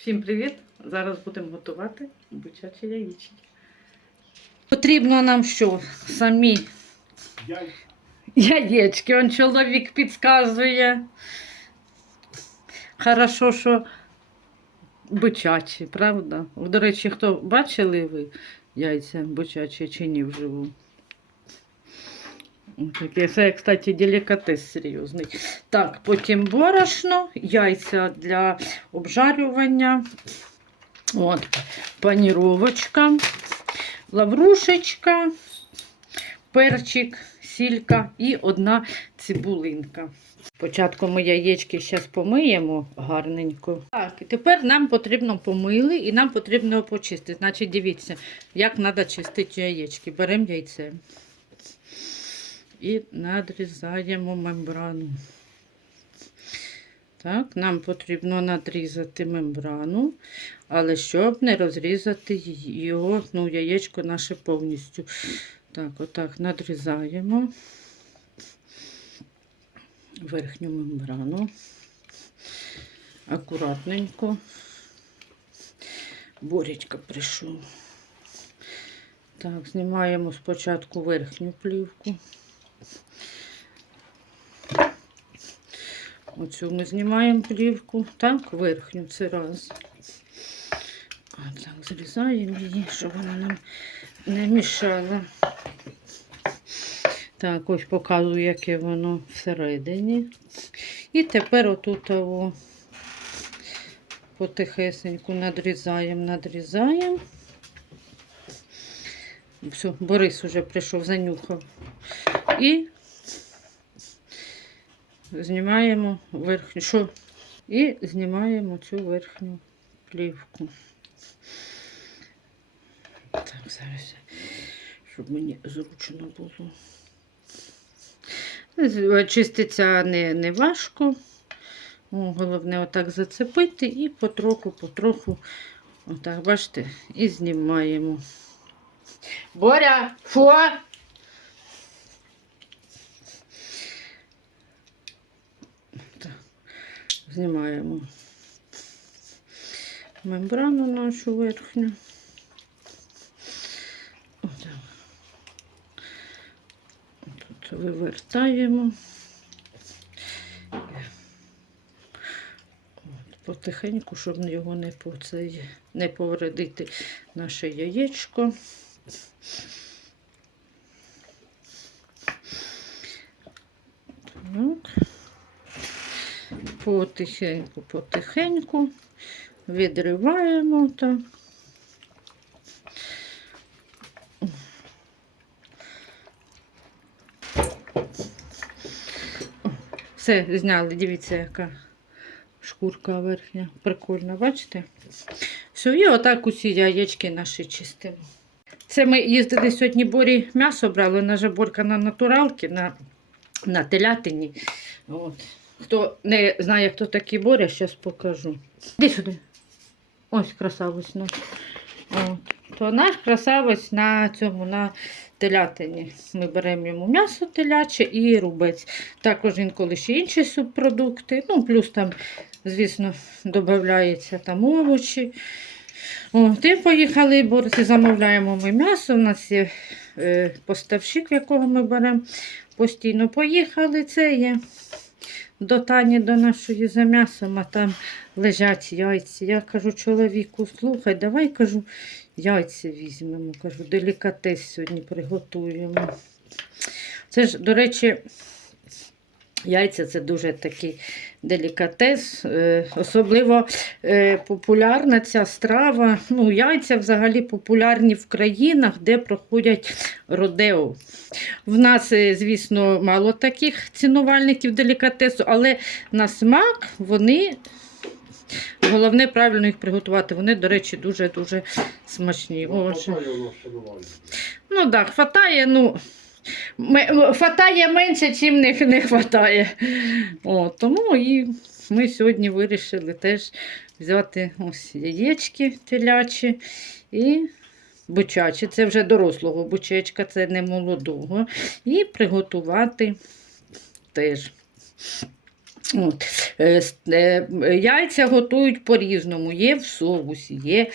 Всім привіт! Зараз будемо готувати бучачі яєчки. Потрібно нам що? Самі яєчки. Он чоловік підказує. Хорошо, що бучачі, правда? До речі, хто бачили ви яйця бучачі чи ні вживу? Таке, це, кстати, делікатес серйозний. Так, потім борошно, яйця для обжарювання. От, паніровочка, лаврушечка, перчик, сілька і одна цибулинка. Спочатку ми яєчки зараз помиємо гарненько. Так, і тепер нам потрібно помили і нам потрібно почистити. Значить, дивіться, як треба чистити яєчки. Беремо яйце і надрізаємо мембрану. Так, нам потрібно надрізати мембрану, але щоб не розрізати його, ну, яєчко наше повністю. Так, отак надрізаємо верхню мембрану. Акуратненько. Боречка прийшов. Так, знімаємо спочатку верхню плівку. Оцю ми знімаємо плівку. Так, верхню це раз. А так, зрізаємо її, щоб вона нам не мішала. Так, ось показую, яке воно всередині. І тепер отут того потихесеньку надрізаємо, надрізаємо. Все, Борис уже прийшов, занюхав. І знімаємо верхню. Що? І знімаємо цю верхню плівку. Так, зараз, щоб мені зручно було. Чиститься не, не важко. О, головне отак зацепити і потроху, потроху, отак, бачите, і знімаємо. Боря, що? Знімаємо мембрану нашу верхню. Тут вивертаємо. Потихеньку, щоб його не, повредити наше яєчко. Так. Потихеньку, потихеньку відриваємо так. Все, зняли, дивіться, яка шкурка верхня. Прикольно, бачите? Все, і отак усі яєчки наші чистимо. Це ми їздили сьогодні борі м'ясо брали, на жаборка на натуралки, на, на телятині. От. Хто не знає, хто такий боря, зараз покажу. Іди сюди. Ось красавець наш. От. То наш красавець на цьому на телятині. Ми беремо йому м'ясо теляче і рубець. Також інколи ще інші субпродукти. Ну, плюс там, звісно, додається там овочі. О, ти поїхали, борці, замовляємо ми м'ясо. У нас є е, поставщик, в якого ми беремо постійно. Поїхали, це є до Тані, до нашої за м'ясом, а там лежать яйці. Я кажу чоловіку, слухай, давай кажу, яйця візьмемо. Кажу, делікатес сьогодні приготуємо. Це ж, до речі, яйця це дуже такий делікатес. Е, Особливо е, популярна ця страва. Ну, яйця взагалі популярні в країнах, де проходять родео. В нас, е, звісно, мало таких цінувальників делікатесу, але на смак вони. Головне правильно їх приготувати. Вони, до речі, дуже-дуже смачні. Отже. Ну так, да, хватає, ну. Хватає менше, чим не, не. О, тому і ми сьогодні вирішили теж взяти ось яєчки телячі і бучачі. Це вже дорослого бучечка, це не молодого. І приготувати теж. От. Е, е, Яйця готують по-різному. Є в соусі, є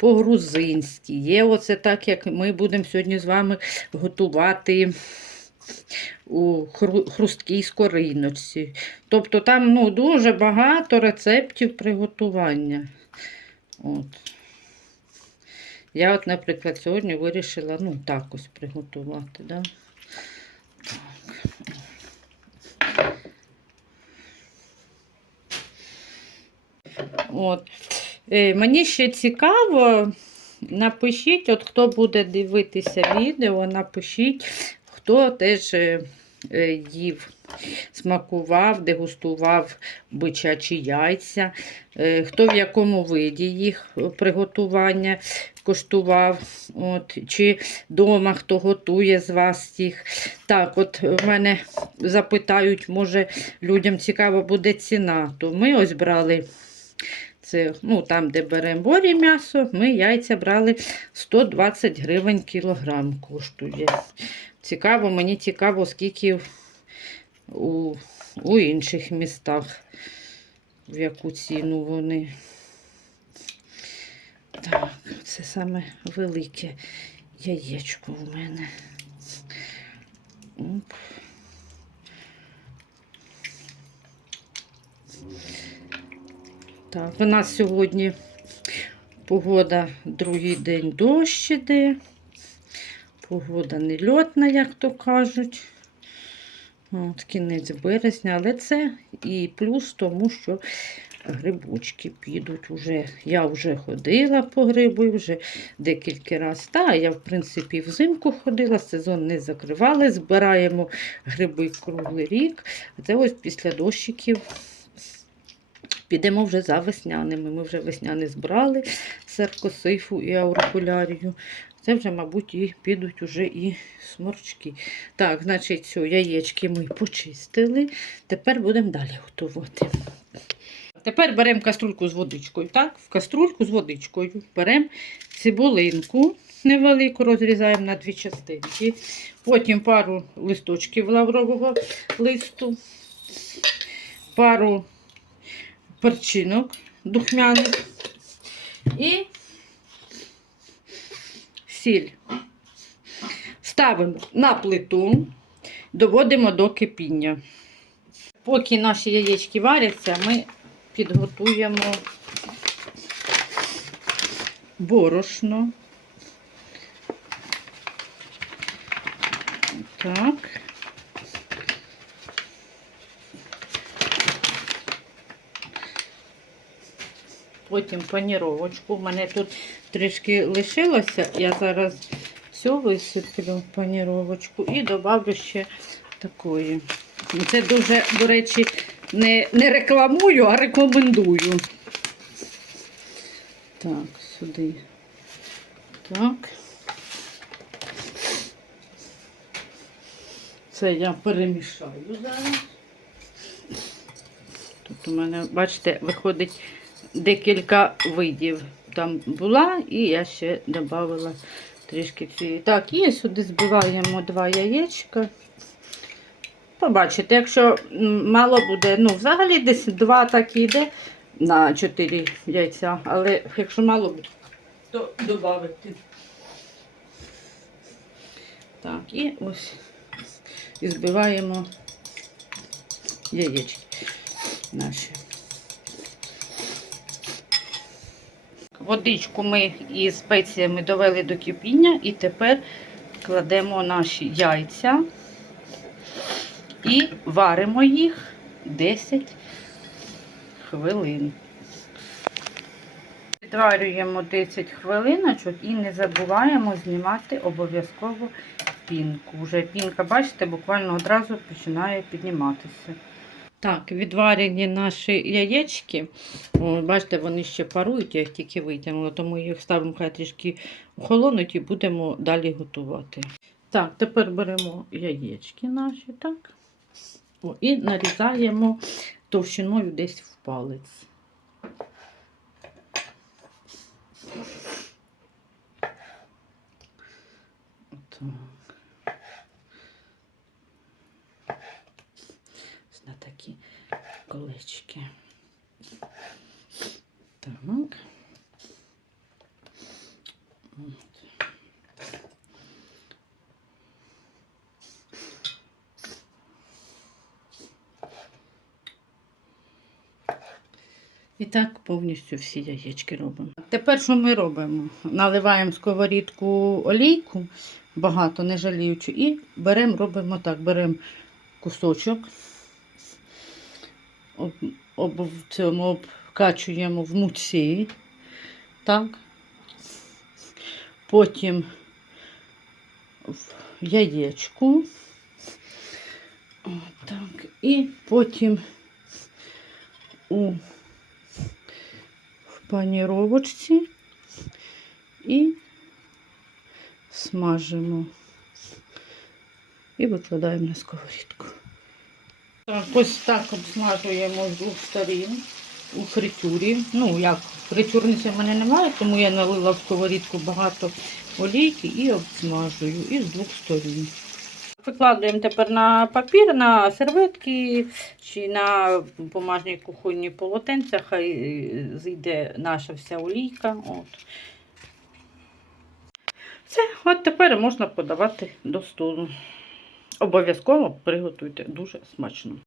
по-грузинськи, є оце так, як ми будемо сьогодні з вами готувати у хру- хрусткій скориночці. Тобто там ну, дуже багато рецептів приготування. От. Я, от, наприклад, сьогодні вирішила ну, так ось приготувати. Да? От. Е, мені ще цікаво, напишіть, от хто буде дивитися відео, напишіть, хто теж е, е, їв, смакував, дегустував бичачі яйця, хто в якому виді їх приготування коштував, от, чи вдома хто готує з вас їх. Так, от в мене запитають, може людям цікаво буде ціна, то ми ось брали. Це, ну, там, де беремо борі м'ясо, ми яйця брали 120 гривень кілограм коштує. Цікаво, мені цікаво, скільки у, у інших містах, в яку ціну вони. Так, це саме велике яєчко у мене. Оп. Так, у нас сьогодні погода другий день дощ іде. Погода не льотна, як то кажуть. От, кінець березня, але це і плюс тому, що грибочки підуть. Уже, я вже ходила по гриби, вже декілька разів. Та, я, в принципі, взимку ходила, сезон не закривали, збираємо гриби круглий рік. А це ось після дощиків Підемо вже за весняними. Ми вже весняни збрали серкосифу і аурикулярію. Це вже, мабуть, і підуть уже і сморчки. Так, значить, все, яєчки ми почистили. Тепер будемо далі готувати. Тепер беремо каструльку з водичкою. Так, в каструльку з водичкою беремо цибулинку невелику, розрізаємо на дві частинки. Потім пару листочків лаврового листу, пару перчинок духмяних і сіль. Ставимо на плиту, доводимо до кипіння. Поки наші яєчки варяться, ми підготуємо борошно. Так. Потім паніровочку. У мене тут трішки лишилося. Я зараз все висиплю паніровочку і додавлю ще такої. Це дуже, до речі, не, не рекламую, а рекомендую. Так, сюди. Так. Це я перемішаю зараз. Тут у мене, бачите, виходить декілька видів. Там була, і я ще додала трішки цієї. Так, і сюди збиваємо два яєчка. Побачите, якщо мало буде, ну, взагалі десь два так йде на 4 яйця, але якщо мало буде, то додати. Так, і ось і збиваємо яєчки наші. Водичку ми із спеціями довели до кипіння і тепер кладемо наші яйця і варимо їх 10 хвилин. Відварюємо 10 хвилиночок і не забуваємо знімати обов'язково пінку. Вже пінка, бачите, буквально одразу починає підніматися. Так, відварені наші яєчки. О, бачите, вони ще парують, я їх тільки витягнула, тому їх ставимо хай трішки охолонуть і будемо далі готувати. Так, тепер беремо яєчки наші, так. О, і нарізаємо товщиною десь в палець. Так. Ось на такі колечки. Так. От. І так повністю всі яєчки робимо. Тепер що ми робимо? Наливаємо сковорідку олійку, багато, не жаліючи, і беремо, робимо так, беремо кусочок, об, об, в цьому обкачуємо в муці, так. Потім в яєчку. Так. І потім у в паніровочці і смажимо. І викладаємо на сковорідку. Так, ось так обсмажуємо з двох сторін у фритюрі. Ну, як фритюрниці в мене немає, тому я налила в сковорідку багато олійки і обсмажую і з двох сторін. Викладуємо тепер на папір, на серветки чи на бумажні кухонні полотенця, хай е, зійде наша вся олійка. От. Все, от тепер можна подавати до столу. Обов'язково приготуйте дуже смачно.